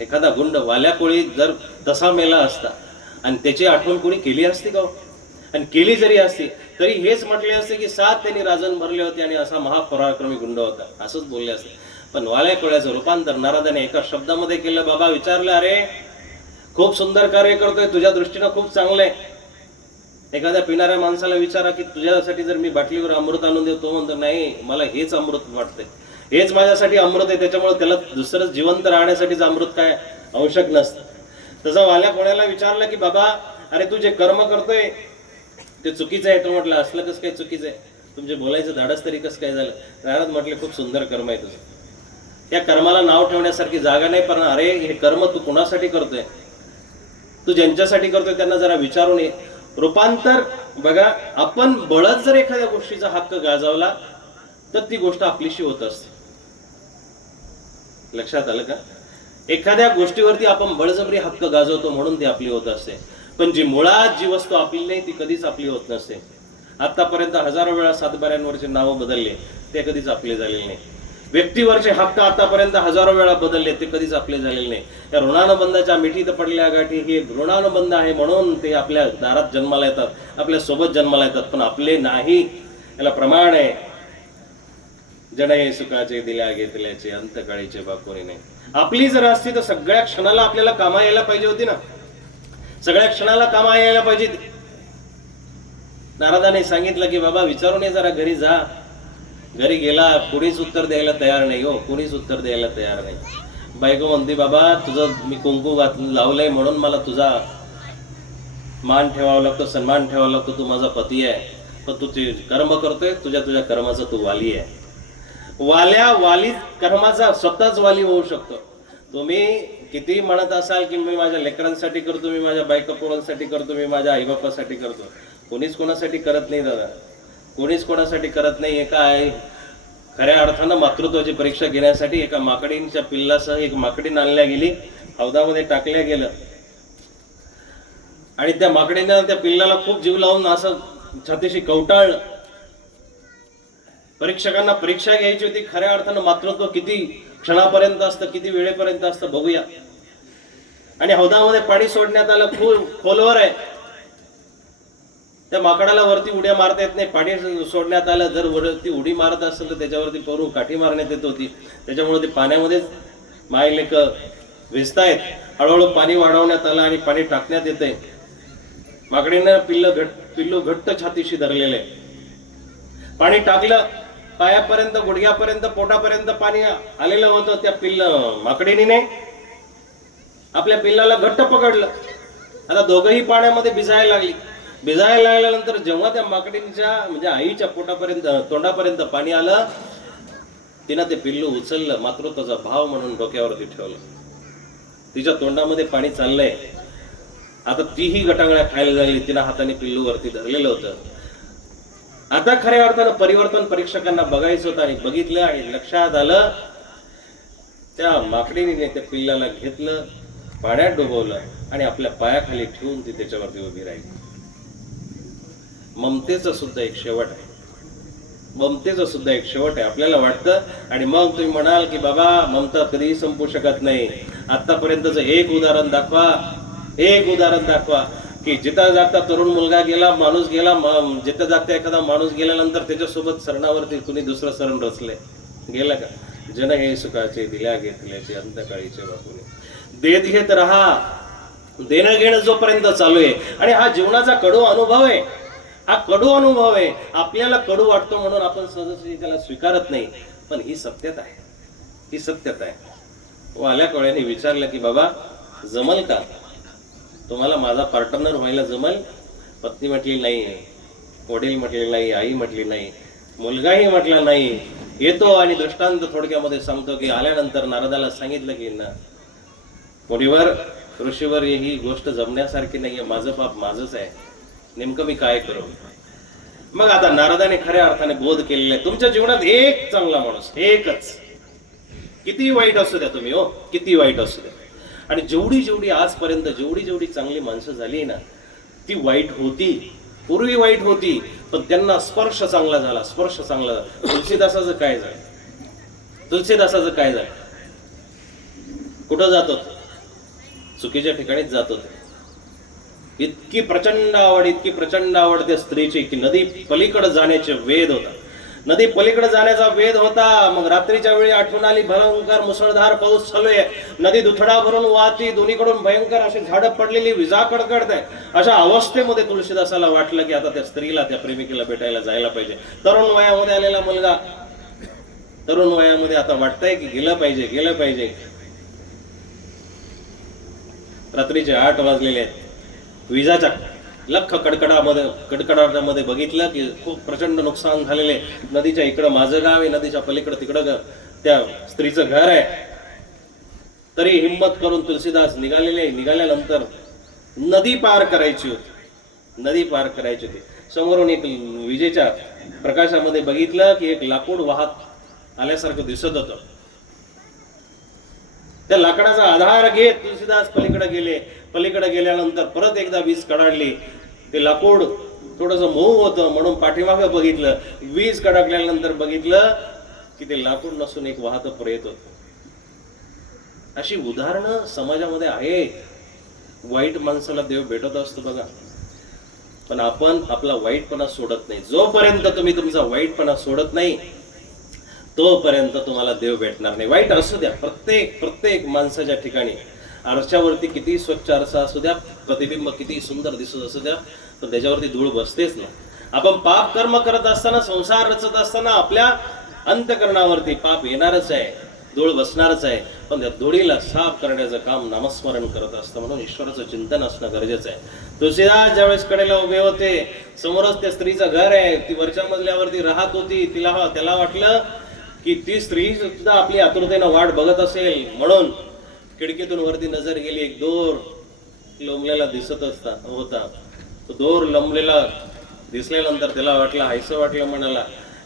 एखादा गुंड वाल्या कोळी जर तसा मेला असता आणि त्याची आठवण कोणी केली असती का हो? आणि केली जरी असती तरी हेच म्हटले असते की सात त्यांनी राजन भरले होते आणि असा महापराक्रमी गुंड होता. असंच बोलले असते. पण वाल्या कोळ्याचं रूपांतर नारदाने एका शब्दामध्ये केलं बाबा विचारलं अरे खूप सुंदर कार्य करतोय तुझ्या दृष्टीनं खूप चांगलं आहे. एखाद्या पिणाऱ्या माणसाला विचारा की तुझ्यासाठी जर मी बाटलीवर अमृत आणून देतो तो म्हणतो नाही मला हेच अमृत वाटतंय. हेच माझ्यासाठी अमृत आहे त्याच्यामुळे त्याला दुसरं जिवंत राहण्यासाठीच अमृत काय आवश्यक नसतं. तसं वाल्या कोणाला विचारलं की बाबा अरे तू जे कर्म करतोय ते चुकीचं आहे. तो म्हटलं असलं कसं काय चुकीचं आहे? तुमचे बोलायचं धाडस तरी कसं काय झालं? नारद म्हटले खूप सुंदर कर्म आहे तुझं. त्या कर्माला नाव ठेवण्यासारखी जागा नाही पण अरे हे कर्म तू कुणासाठी करतोय? तू ज्यांच्यासाठी करतोय त्यांना जरा विचारून ये. रूपांतर बघा आपण बळत जर एखाद्या गोष्टीचा हक्क गाजवला तर ती गोष्ट आपलीशी होत असते. लक्षात आलं का? एखाद्या गोष्टीवरती आपण बळजबरी हक्क गाजवतो म्हणून ती आपली होत असते. पण जी मुळात जी वस्तू आपली नाही ती कधीच आपली होत नसते. आतापर्यंत हजारो वेळा सातबाऱ्यांवरचे नावं बदलले ते कधीच आपले झालेले नाही. व्यक्तीवरचे हक्क आतापर्यंत हजारो वेळा बदलले ते कधीच आपले झालेले नाही. त्या ऋणानुबंधाच्या मिठीत पडलेल्या गाठी हे ऋणानुबंध आहे म्हणून ते आपल्या दारात जन्माला येतात आपल्यासोबत जन्माला येतात पण आपले नाही. याला प्रमाण आहे. जडये सुखाचे दिल्या घेतल्याचे अंतकाळीचे बाकोरी नाही आपली जर असती तर सगळ्या क्षणाला आपल्याला कामा यायला पाहिजे होती ना? सगळ्या क्षणाला कामा यायला पाहिजे नारदाने सांगितलं की बाबा विचारून ये जरा घरी जा. घरी गेला कुणीच उत्तर द्यायला तयार नाही हो कुणीच उत्तर द्यायला तयार नाही. बायको म्हणते बाबा तुझं मी कुंकू घात लावलंय म्हणून मला तुझा मान ठेवावा लागतो सन्मान ठेवावा लागतो तू माझा पती आहे. पण तू ते कर्म करतोय तुझ्या तुझ्या कर्माचा तू वाली आहे. वाल्या वाली कर्माचा स्वतःच वाली होऊ शकतो. तुम्ही किती म्हणत असाल की मी माझ्या लेकरांसाठी करतो मी माझ्या बायका पोरांसाठी करतो मी माझ्या आईबापासाठी करतो. कोणीच कोणासाठी करत नाही दादा. कोणीच कोणासाठी करत नाही. एका आई खऱ्या अर्थानं मातृत्वाची परीक्षा घेण्यासाठी एका माकडींच्या पिल्लासह एक माकडीन आणल्या गेली हौदामध्ये टाकल्या गेलं. आणि त्या माकडीनं त्या पिल्लाला खूप जीव लावून असं छातीशी कवटाळलं. परीक्षकांना परीक्षा घ्यायची होती खऱ्या अर्थानं मातृत्व किती क्षणापर्यंत असतं किती वेळेपर्यंत असतं बघूया. आणि हौदामध्ये पाणी सोडण्यात आलं खूप खोलवर आहे. त्या माकडाला वरती उड्या मारता येत नाही. पाणी सोडण्यात आलं जर वरती उडी मारत असेल तर त्याच्यावरती परून काठी मारण्यात येत होती. त्याच्यामुळे ते पाण्यामध्येच मायलेक वेचतायत हळूहळू पाणी वाढवण्यात आलं आणि पाणी टाकण्यात येते माकडीनं पिल्ल घट पिल्लू घट्ट छातीशी धरलेले. पाणी टाकलं पायापर्यंत गुडघ्यापर्यंत पोटापर्यंत पाणी आलेलं होतं त्या पिल्ल माकडीने आपल्या पिल्लाला घट्ट पकडलं. आता दोघंही पाण्यामध्ये भिजायला लागली. भिजायला लागल्यानंतर जेव्हा त्या माकडीच्या म्हणजे आईच्या पोटापर्यंत तोंडापर्यंत पाणी आलं तिनं ते पिल्लू उचललं मातृत्वाचा भाव म्हणून डोक्यावरती ठेवलं. तिच्या तोंडामध्ये पाणी चाललंय. आता तीही गटांगळ्या खायला लागली. तिनं हाताने पिल्लू वरती धरलेलं होतं. आता खऱ्या अर्थानं परिवर्तन परीक्षकांना बघायचं होतं आणि बघितलं आणि लक्षात आलं त्या माकडीने त्या पिल्लाला घेतलं पाण्यात डुबवलं आणि आपल्या पायाखाली ठेवून ती त्याच्यावरती उभी राहिली. ममतेचं सुद्धा एक शेवट आहे. ममतेचं सुद्धा एक शेवट आहे आपल्याला वाटतं. आणि मग तुम्ही म्हणाल की बाबा ममता कधीही संपू शकत नाही. आतापर्यंतच एक उदाहरण दाखवा. एक उदाहरण दाखवा. की जिथं जाता तरुण मुलगा गेला माणूस गेला जिथं जाता एखादा माणूस गेल्यानंतर त्याच्यासोबत सरणावरती कुणी दुसरं सरण रचले? गेलं का? जन हे सुखाचे दिल्या घेतल्याचे अंतकाळीचे बापूने. देत घेत राहा. देणं घेणं जोपर्यंत चालू आहे. आणि हा जीवनाचा कडू अनुभव आहे. हा कडू अनुभव आहे. आपल्याला कडू वाटतो म्हणून आपण सहजही त्याला स्वीकारत नाही. पण ही सत्यता आहे. ही सत्यता आहे. वाल्या कोळ्याने विचारलं की बाबा जमल का? तुम्हाला माझा पार्टनर व्हायला जमल? पत्नी म्हटली नाही. वडील म्हटले नाही. आई म्हटली नाही. मुलगाही म्हटला नाही. येतो आणि दृष्टांत थोडक्यामध्ये सांगतो की आल्यानंतर नारदाला सांगितलं की ना. मुलीवर ऋषीवर ही गोष्ट जमण्यासारखी नाहीये. माझं पाप माझंच आहे. नेमकं मी काय करू? मग आता नारदाने खऱ्या अर्थाने बोध केलेला आहे. तुमच्या जीवनात एक चांगला माणूस एकच. किती वाईट असू द्या तुम्ही हो. किती वाईट असू द्या. आणि जेवढी जेवढी आजपर्यंत जेवढी जेवढी चांगली माणसं झाली ना ती वाईट होती. पूर्वी वाईट होती पण त्यांना स्पर्श चांगला झाला. स्पर्श चांगला झाला. तुलसीदासाचं काय झालं? तुलसीदासाचं काय झालं? कुठं जातो चुकीच्या ठिकाणीच जात होते. इतकी प्रचंड आवड इतकी प्रचंड आवड त्या स्त्रीची की नदी पलीकडे जाण्याचे वेद होता. नदी पलीकडे जाण्याचा वेध होता. मग रात्रीच्या वेळी आठवण आली भयंकर मुसळधार पाऊस चालू आहे. नदी दुथडा भरून वाहती दोन्हीकडून भयंकर अशी झाडं पडलेली विजा कडकडत आहे. अशा अवस्थेमध्ये तुळशीदासाला वाटलं की आता त्या स्त्रीला त्या प्रेमिकेला भेटायला जायला पाहिजे. तरुण वयामध्ये आलेला मुलगा तरुण वयामध्ये आता वाटतंय की गेलं पाहिजे गेलं पाहिजे. रात्रीचे आठ वाजलेले आहेत. विजाच्या लख कडकडामध्ये कडकडाटामध्ये बघितलं की खूप प्रचंड नुकसान झालेले नदीच्या इकडं माझं गाव आहे नदीच्या पलीकडं तिकडं त्या स्त्रीचं घर आहे. तरी हिंमत करून तुलसीदास निघालेले निघाल्यानंतर नदी पार करायची होती. नदी पार करायची होती. समोरून एक विजेच्या प्रकाशामध्ये बघितलं की एक लाकूड वाहत आल्यासारखं दिसत होतं. त्या लाकडाचा आधार घेत तुलसीदास पलीकडे गेले. पलीकडे गेल्यानंतर परत एकदा वीज कडाडली. ते लाकूड थोडस मऊ होतं म्हणून पाठीमागं बघितलं. वीज कडकल्यानंतर बघितलं की ते लाकूड नसून एक वाहत प्रेत होत. अशी उदाहरणं समाजामध्ये आहे. वाईट माणसाला देव भेटत असतो बघा. पण आपण आपला वाईटपणा सोडत नाही. जोपर्यंत तुम्ही तुमचा वाईटपणा सोडत नाही तोपर्यंत तुम्हाला देव भेटणार नाही. वाईट असू द्या. प्रत्येक प्रत्येक माणसाच्या ठिकाणी आरशावरती किती स्वच्छ आरसा असू द्या प्रतिबिंब किती सुंदर दिसत असू द्या पण त्याच्यावरती धूळ बसतेच ना. आपण पाप कर्म करत असताना संसार रचत असताना आपल्या अंतकरणावरती पाप येणारच आहे धूळ बसणारच आहे पण त्या धुळीला साफ करण्याचं काम नामस्मरण करत असतं म्हणून ईश्वराचं चिंतन असणं गरजेचं आहे. तुळशीदास ज्यावेळेस कडेला उभे होते समोरच त्या स्त्रीचं घर आहे ती वरच्या मजल्यावरती राहत होती तिला त्याला वाटलं की ती स्त्री सुद्धा आपली आतुरतेनं वाट बघत असेल म्हणून खिडकीतून वरती नजर गेली एक दोर लोंबलेला दिसत असता होता. तो दोर लंबलेला दिसल्यानंतर त्याला वाटलं आयसं वाटलं म्हणाला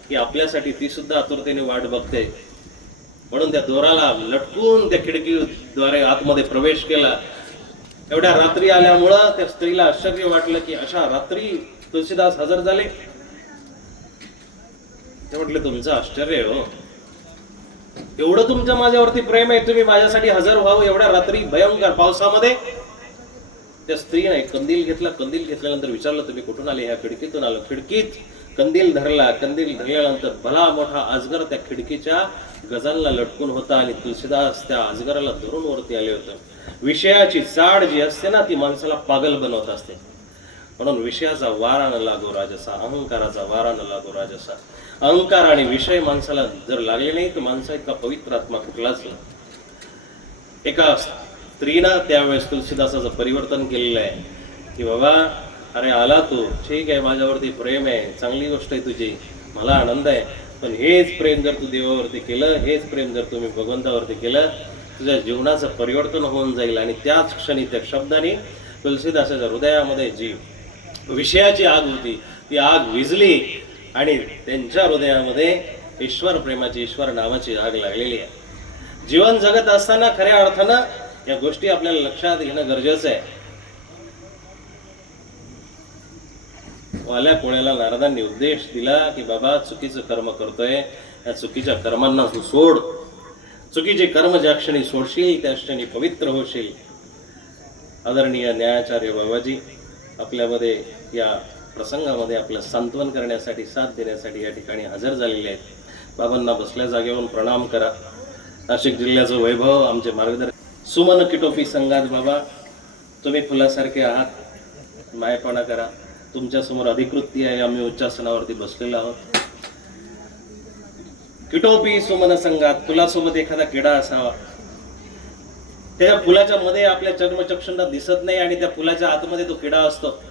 की आपल्यासाठी ती सुद्धा आतुरतेने वाट बघते. म्हणून त्या दोराला लटकून त्या खिडकीद्वारे आतमध्ये प्रवेश केला. एवढ्या रात्री आल्यामुळं त्या स्त्रीला आश्चर्य वाटलं की अशा रात्री तुलसीदास हजर झाले? ते म्हटले तुमचं आश्चर्य हो. एवढं तुमचं माझ्यावरती प्रेम आहे तुम्ही माझ्यासाठी हजर व्हावं एवढ्या रात्री भयंकर पावसामध्ये. त्या स्त्रीने नाही कंदील घेतला कंदील घेतल्यानंतर विचारलं तुम्ही कुठून आले ह्या खिडकीतून आलो? खिडकीत कंदील धरला कंदील धरल्यानंतर भला मोठा अजगर त्या खिडकीच्या गजांना लटकून होता आणि तुलसीदास त्या अजगराला धरून वरती आले होते. विषयाची चाड जी असते ना ती माणसाला पागल बनवत असते. म्हणून विषयाचा वारा न लागो राजसा अहंकाराचा वारा न लागो राजसा. अहंकार आणि विषय माणसाला जर लागले नाही तर माणसा इतका पवित्र आत्मा कुठलाच नाही. एका स्त्रीनं त्यावेळेस तुलसीदासाचं परिवर्तन केलेलं आहे की बाबा अरे आला तू ठीक आहे माझ्यावरती प्रेम आहे चांगली गोष्ट आहे तुझी मला आनंद आहे पण हेच प्रेम जर तू देवावरती केलं हेच प्रेम जर तुम्ही भगवंतावरती केलं तुझ्या जीवनाचं परिवर्तन होऊन जाईल आणि त्याच क्षणी त्या शब्दाने तुलसीदासाच्या हृदयामध्ये जी विषयाची आग होती ती आग विजली आणि त्यांच्या हृदयामध्ये ईश्वर प्रेमाची ईश्वर नावाची आग लागलेली आहे. जीवन जगत असताना खऱ्या अर्थानं या गोष्टी आपल्याला लक्षात घेणं गरजेचं आहे. वाल्या कोळ्याला नारदांनी उद्देश दिला की बाबा चुकीचं कर्म करतोय या चुकीच्या कर्मांना तू सोड. चुकीचे कर्म ज्या क्षणी सोडशील त्या क्षणी पवित्र होशील. आदरणीय न्यायाचार्य बाबाजी आपल्यामध्ये या प्रसंगामध्ये आपलं सांत्वन करण्यासाठी साथ देण्यासाठी या ठिकाणी हजर झालेले आहेत. बाबांना बसल्या जागेवरून प्रणाम करा. नाशिक जिल्ह्याचं वैभव आमचे मार्गदर्शक. सुमन किटोपी संघात बाबा तुम्ही फुलासारखे आहात. मायपणा करा. तुमच्यासमोर अधिकृती आहे. आम्ही उच्चासनावरती बसलेलो आहोत. किटोपी सुमन संघात फुलासोबत एखादा किडा असावा. त्या फुलाच्या मध्ये आपल्या चर्मचक्षुंना दिसत नाही आणि त्या फुलाच्या आतमध्ये तो किडा असतो.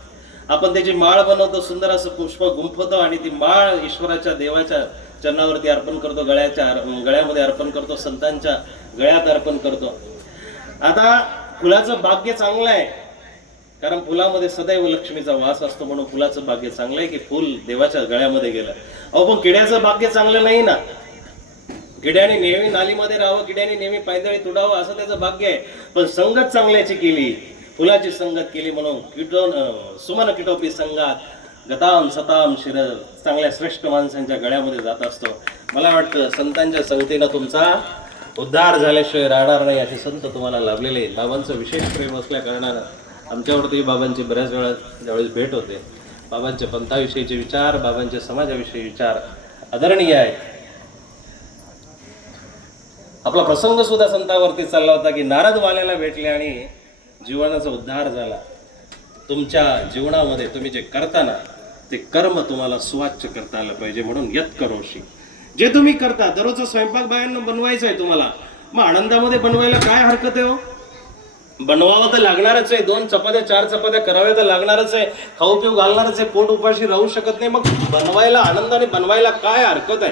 आपण त्याची माळ बनवतो सुंदर असं पुष्प गुंफतो आणि ती माळ ईश्वराच्या देवाच्या चरणावरती अर्पण करतो गळ्याच्या गळ्यामध्ये अर्पण करतो संतांच्या गळ्यात अर्पण करतो. आता फुलाचं भाग्य चांगलं आहे कारण फुलामध्ये सदैव लक्ष्मीचा वास असतो म्हणून फुलाचं भाग्य चांगलं आहे की फुल देवाच्या गळ्यामध्ये गेलं. अहो पण किड्याचं भाग्य चांगलं नाही ना. किड्याने नेहमी नालीमध्ये राहावं किड्याने नेहमी पायदळी तुडावं असं त्याचं भाग्य आहे. पण संगत चांगल्याची केली. फुलाची संगत केली म्हणून किटोन सुमन किटोपी संघात गताम सताम शिर चांगल्या श्रेष्ठ माणसांच्या गळ्यामध्ये जात असतो. मला वाटतं संतांच्या संगतीनं तुमचा उद्धार झाल्याशिवाय राहणार नाही असे संत तुम्हाला लाभलेले बाबांचं विशेष प्रेम असल्या कारणानं आमच्यावरती बाबांची बऱ्याच वेळा ज्यावेळेस भेट होते बाबांच्या पंथाविषयीचे विचार बाबांच्या समाजाविषयी विचार आदरणीय आहेत. आपला प्रसंग सुद्धा संतावरती चालला होता की नारद वाल्याला भेटले आणि जीवनाचा उद्धार झाला. तुमच्या जीवनामध्ये तुम्ही जे करताना ते कर्म तुम्हाला सुवाच्य करता आलं पाहिजे म्हणून यत करोशी जे तुम्ही करता दररोजचा स्वयंपाक बायांना बनवायचा आहे तुम्हाला. मग आनंदामध्ये बनवायला काय हरकत आहे हो? बनवावं तर लागणारच आहे. दोन चपात्या चार चपात्या कराव्या तर लागणारच आहे. खाऊ पिऊ घालणारच आहे. पोट उपाशी राहू शकत नाही. मग बनवायला आनंदाने बनवायला काय हरकत आहे?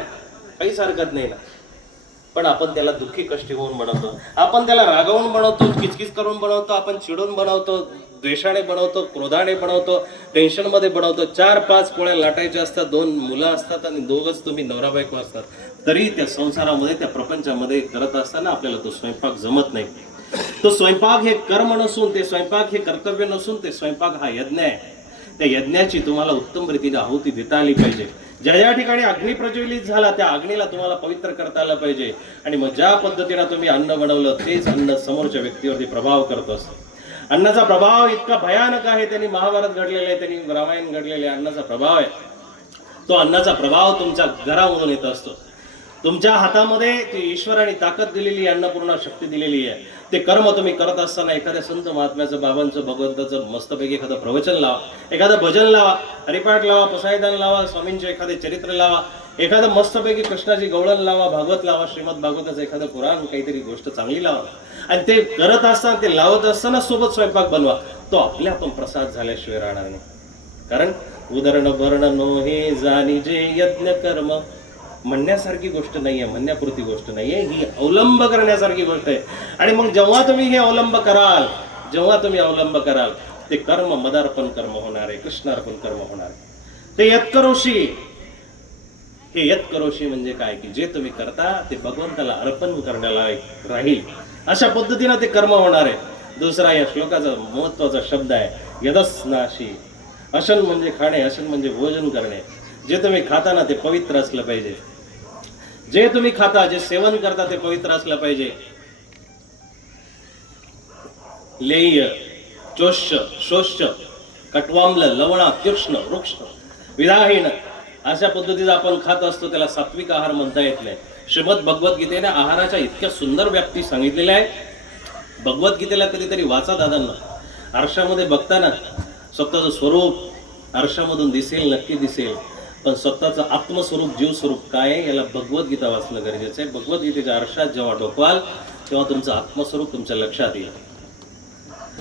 काहीच हरकत नाही ना. पण आपण त्याला दुःखी कष्टी होऊन बनवतो. आपण त्याला रागवून बनवतो किचकिच करून बनवतो आपण चिडून बनवतो द्वेषाने बनवतो क्रोधाने बनवतो टेन्शनमध्ये बनवतो. चार पाच पोळ्या लाटायच्या असतात दोन मुलं असतात आणि दोघच तुम्ही नवरा बायको असतात. तरी त्या संसारामध्ये त्या प्रपंचामध्ये करत असताना आपल्याला तो स्वयंपाक जमत नाही. तो स्वयंपाक हे कर्म नसून ते स्वयंपाक हे कर्तव्य नसून ते स्वयंपाक हा यज्ञ आहे. त्या यज्ञाची तुम्हाला उत्तम रीतीने आहुती देता आली पाहिजे. ज्या ज्या ठिकाणी अग्नी प्रज्वलित झाला त्या अग्नीला तुम्हाला पवित्र करता आलं पाहिजे. आणि मग ज्या पद्धतीनं तुम्ही अन्न बनवलं तेच अन्न समोरच्या व्यक्तीवरती प्रभाव करत असतं. अन्नाचा प्रभाव इतका भयानक आहे त्यांनी महाभारत घडलेलं आहे त्यांनी रामायण घडलेले आहे अन्नाचा प्रभाव आहे. तो अन्नाचा प्रभाव तुमच्या घरामधून येत असतो. तुमच्या हातामध्ये ती ईश्वराने ताकद दिलेली आहे अन्नपूर्णा शक्ती दिलेली आहे. ते कर्म तुम्ही करत असताना एखाद्या संत महात्म्याचं बाबांचं भगवंताचं मस्तपैकी एखादं प्रवचन लावा. एखादं भजन लावा हरिपाठ लावा पसायदान लावा स्वामींचे एखादे चरित्र लावा एखादं मस्तपैकी कृष्णाची गवळण लावा भागवत लावा श्रीमद भागवताचं एखादं पुराण काहीतरी गोष्ट चांगली लावा. आणि ते करत असताना ते लावत असताना सोबत स्वयंपाक बनवा. तो आपल्या आपण प्रसाद झाल्याशिवाय राहणार नाही. कारण उदाहरण वर्ण नो हे जाणी जे यज्ञ कर्म म्हणण्यासारखी गोष्ट नाहीये म्हणण्यापुरती गोष्ट नाहीये. ही अवलंब करण्यासारखी गोष्ट आहे. आणि मग जेव्हा तुम्ही हे अवलंब कराल जेव्हा तुम्ही अवलंब कराल ते कर्म मदार्पण कर्म होणार आहे कृष्णार्पण कर्म होणार आहे. ते यत्करोशी हे यत्करोशी म्हणजे काय? की जे तुम्ही करता ते भगवंताला अर्पण करण्याला राहील. अशा पद्धतीनं ते कर्म होणार आहे. दुसरा या श्लोकाचा महत्त्वाचा शब्द आहे यदस्नाशी. अशन म्हणजे खाणे अशन म्हणजे भोजन करणे. जे तुम्ही खाता ना ते पवित्र असलं पाहिजे. जे तुम्ही खाता जे सेवन करता ते पवित्र असलं पाहिजे. लेय चोष्य शोष्य कटवामल लवणा तीक्ष्ण वृक्ष विदाहीन अशा पद्धतीचा आपण खात असतो त्याला सात्विक आहार म्हणता येत नाही. श्रीमद भगवद्गीतेने आहाराच्या इतक्या सुंदर व्याप्ती सांगितलेल्या आहेत. भगवद्गीतेला कधीतरी वाचा दादांना. आरशामध्ये बघताना स्वतःचं स्वरूप आरशामधून दिसेल नक्की दिसेल. पण स्वतःचं आत्मस्वरूप जीवस्वरूप काय आहे याला भगवद्गीता वाचणं गरजेचं आहे. भगवद्गीतेच्या आरशात जेव्हा डोकवाल तेव्हा तुमचं आत्मस्वरूप तुमच्या लक्षात येईल.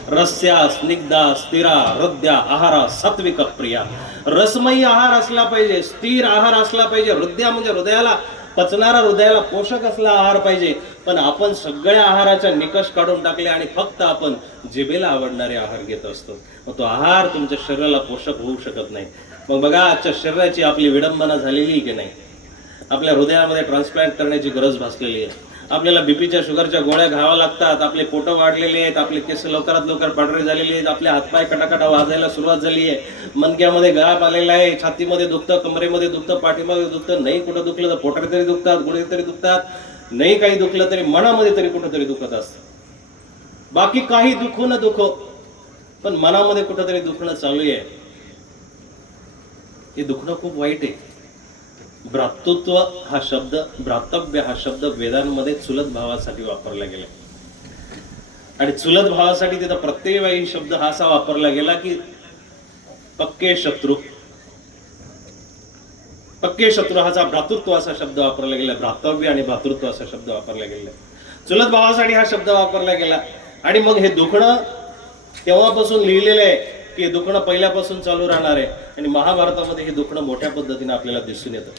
रस्या स्निग्धा स्थिरा हृद्या आहारा सात्विक प्रिया. रसमयी आहार असला पाहिजे स्थिर आहार असला पाहिजे. हृदया म्हणजे हृदयाला पचणारा हृदयाला पोषक असला आहार पाहिजे. पण आपण सगळ्या आहाराच्या निकष काढून टाकले आणि फक्त आपण जिभेला आवडणारे आहार घेत असतो. मग तो आहार तुमच्या शरीराला पोषक होऊ शकत नाही. मग बघा आजच्या शरीराची आपली विडंबना झालेली की नाही? आपल्या हृदयामध्ये ट्रान्सप्लांट करण्याची गरज भासलेली आहे. आपल्याला बीपीच्या शुगरच्या गोळ्या घ्याव्या लागतात आपले पोटं वाढलेले आहेत आपले केस लवकरात लवकर पांढरे झालेले आहेत आपले हातपाय कटाकटा वाजायला सुरुवात झाली आहे. मनक्यामध्ये गळाप आलेला आहे छातीमध्ये दुखतं कमरेमध्ये दुखतं पाठीमध्ये दुखतं नाही कुठं दुखलं तर पोटात तरी दुखतात गुडे तरी दुखतात नाही काही दुखलं तरी मनामध्ये तरी कुठंतरी दुखत असतं. बाकी काही दुखू न दुखो पण मनामध्ये कुठंतरी दुखणं चालू आहे. हे दुखणं खूप वाईट आहे. भ्रातृत्व हा शब्द भ्रातव्य हा शब्द वेदांमध्ये चुलत भावासाठी वापरला गेला आणि चुलत भावासाठी तिथं प्रत्येक शब्द हा असा वापरला गेला की पक्के शत्रू पक्के शत्रू हाचा भ्रातृत्व असा शब्द वापरला गेला भ्रातव्य आणि भ्रातृत्व असा शब्द वापरला गेला. चुलत भावासाठी हा शब्द वापरला गेला. आणि मग हे दुखणं तेव्हापासून लिहिलेलं आहे. की हे दुखणं पहिल्यापासून चालू राहणार आहे आणि महाभारतामध्ये हे दुखणं मोठ्या पद्धतीने आपल्याला दिसून येतं.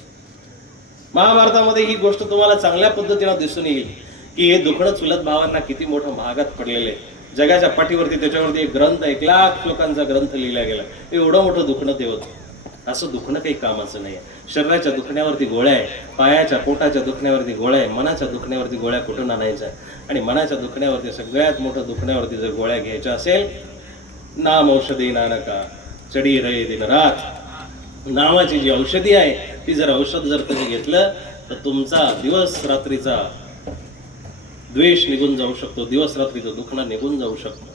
महाभारतामध्ये ही गोष्ट तुम्हाला चांगल्या पद्धतीनं दिसून येईल की हे दुखणं चुलत भावांना किती मोठं महागात पडलेलं आहे. जगाच्या पाठीवरती त्याच्यावरती एक ग्रंथ एक लाख लोकांचा ग्रंथ लिहिला गेला. एवढं मोठं दुखणं ते होतं. असं दुखणं काही कामाचं नाही शरीराच्या दुखण्यावरती गोळ्या आहे पायाच्या पोटाच्या दुखण्यावरती गोळ्या आहे मनाच्या दुखण्यावरती गोळ्या कुठून आणायच्या? आणि मनाच्या दुखण्यावरती सगळ्यात मोठं दुखण्यावरती जर गोळ्या घ्यायच्या असेल नाम औषधी नानका चढी रे दिनरात. नावाची जी औषधी आहे ती जर औषध जर तुम्ही घेतलं तर तुमचा दिवस रात्रीचा द्वेष निघून जाऊ शकतो दिवस रात्रीचं दुखणं निघून जाऊ शकतो.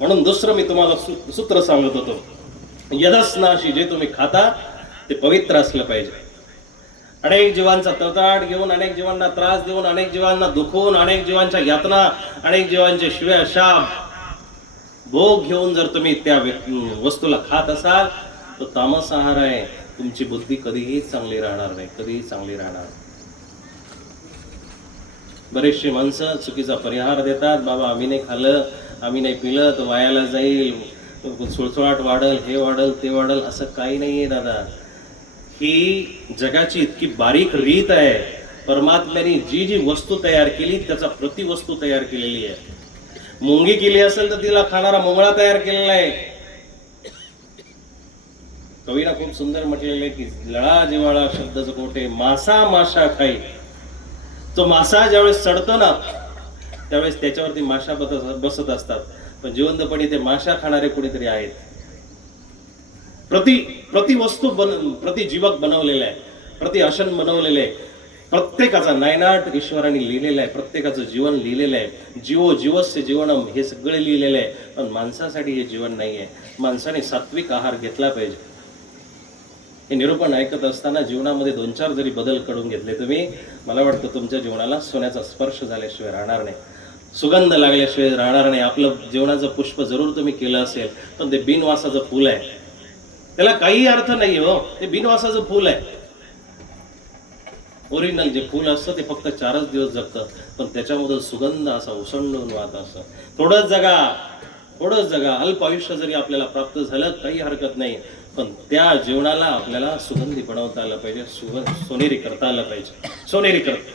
म्हणून दुसरं मी तुम्हाला सूत्र सांगत होतो. यदस्नाशी जे तुम्ही खाता ते पवित्र असलं पाहिजे. अनेक जीवांचा तळतळाट घेऊन अनेक जीवांना त्रास देऊन अनेक जीवांना दुखवून अनेक जीवांच्या यातना अनेक जीवांचे शिव्या शाप भोग घेऊन जर तुम्ही त्या वस्तूला खात असाल तर तामस आहार आहे. तुमची बुद्धी कधीही चांगली राहणार नाही कधीही चांगली राहणार नाही. बरेचशी माणसं चुकीचा परिहार देतात. बाबा आम्ही नाही खाल्लं आम्ही नाही पिलं तर वायाला जाईल. सुळसुळाट वाढल हे वाढल ते वाढल असं काही नाही आहे दादा. ही जगाची इतकी बारीक रीत आहे. परमात्म्याने जी जी वस्तू तयार केली त्याचा प्रतिवस्तू तयार केलेली आहे. मुंगी केली असेल तर तिला खाणारा मुंगळा तयार केलेला आहे. कवीला खूप सुंदर म्हटलेलं आहे की लळा जिवाळा शब्दच कोठे? मासा माशा खाई. तो मासा ज्यावेळेस चढतो ना त्यावेळेस त्याच्यावरती माशा बसत बसत असतात. पण जिवंतपणी ते माशा खाणारे कुणीतरी आहेत. प्रति प्रति वस्तू बन प्रति जीवक बनवलेला आहे. प्रति आसन बनवलेले आहे. प्रत्येकाचा नायनाट ईश्वराने लिहिलेला आहे प्रत्येकाचं जीवन लिहिलेलं आहे. जीवो जीवस्य जीवनम हे सगळे लिहिलेलं आहे. पण माणसासाठी हे जीवन नाही आहे. माणसाने सात्विक आहार घेतला पाहिजे. हे निरूपण ऐकत असताना जीवनामध्ये दोन चार जरी बदल करून घेतले तुम्ही मला वाटतं तुमच्या जीवनाला सोन्याचा स्पर्श झाल्याशिवाय राहणार नाही. सुगंध लागल्याशिवाय राहणार नाही. आपलं जीवनाचं पुष्प जरूर तुम्ही केलं असेल पण ते बिनवासाचं फुल आहे. त्याला काही अर्थ नाही हो. ते बिनवासाचं फुल आहे. ओरिजिनल जे फूल असतं ते फक्त चारच दिवस जगतं पण त्याच्यामधून सुगंध असा उसंडून वाहत असतं थोडंच जगा थोडंच जगा. अल्प आयुष्य जरी आपल्याला प्राप्त झालं काही हरकत नाही पण त्या जीवनाला आपल्याला सुगंधी बनवता आलं पाहिजे सुगंध सोनेरी करता आलं पाहिजे. सोनेरी करता.